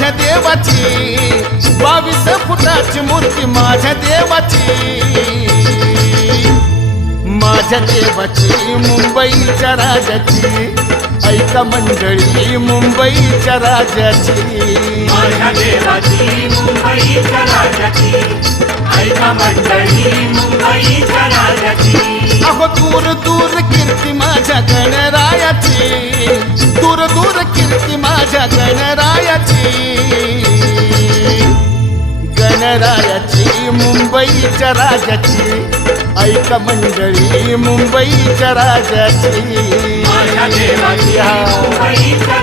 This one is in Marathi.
माझ्या देवाची 22 फुटाची मूर्ती माझ्या देवाची माझ्या देवाची मुंबईच्या राजाची ऐका मंडळी मुंबईच्या राजाची माझ्या देवाची मुंबईच्या राजाची ऐका मंडळी मुंबईच्या राजाची अहो दूर दूर कीर्ती माझ्या गणरायाची दूर दूर कीर्ती माझ्या गणरायाची गणरायाची मुंबईच्या राजाची ऐका मंडळी मुंबईच्या राजाची माझ्या देवाची मुंबईच्या